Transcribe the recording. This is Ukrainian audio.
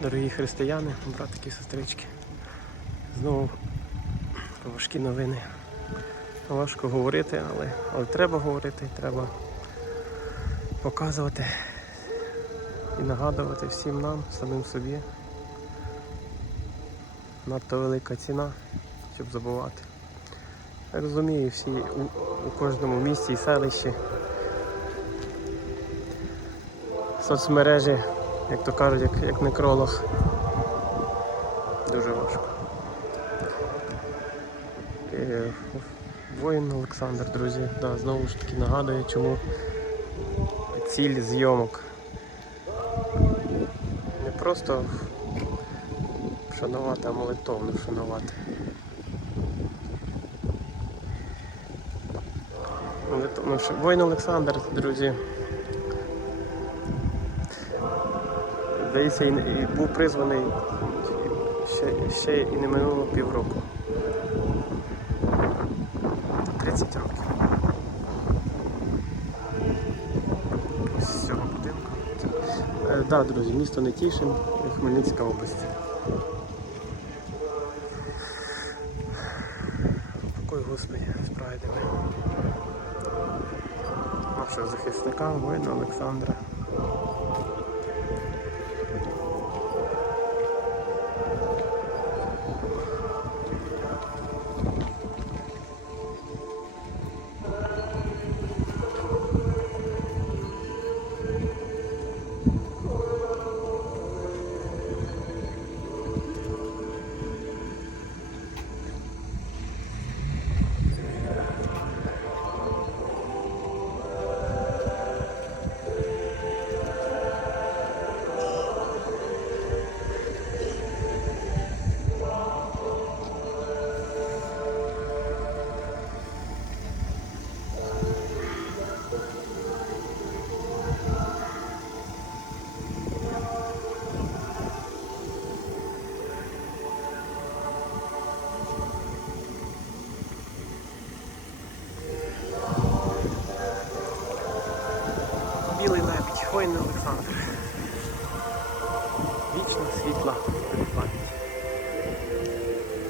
Дорогі християни, братики і сестрички. Знову важкі новини. Важко говорити, але, але треба говорити, треба показувати і нагадувати всім нам, самим собі. Надто велика ціна, щоб забувати. Я розумію, всі у, у кожному місті і селищі соцмережі, як то кажуть, як, як некролог. Дуже важко. Е, Воїн Олександр, друзі, да, знову ж таки нагадує, чому ціль зйомок. Не просто вшанувати, а молитовно вшанувати. Воїн Олександр, друзі. Здається, і, був призваний ще, ще і не минуло півроку. 30 років. Ось з цього будинку. Так, да, друзі, місто Нетішин, Хмельницька область. Покой, Господи, справедливий. Нашого захисника, воїна Олександра. Лебідь, Олександр. Вічна світла.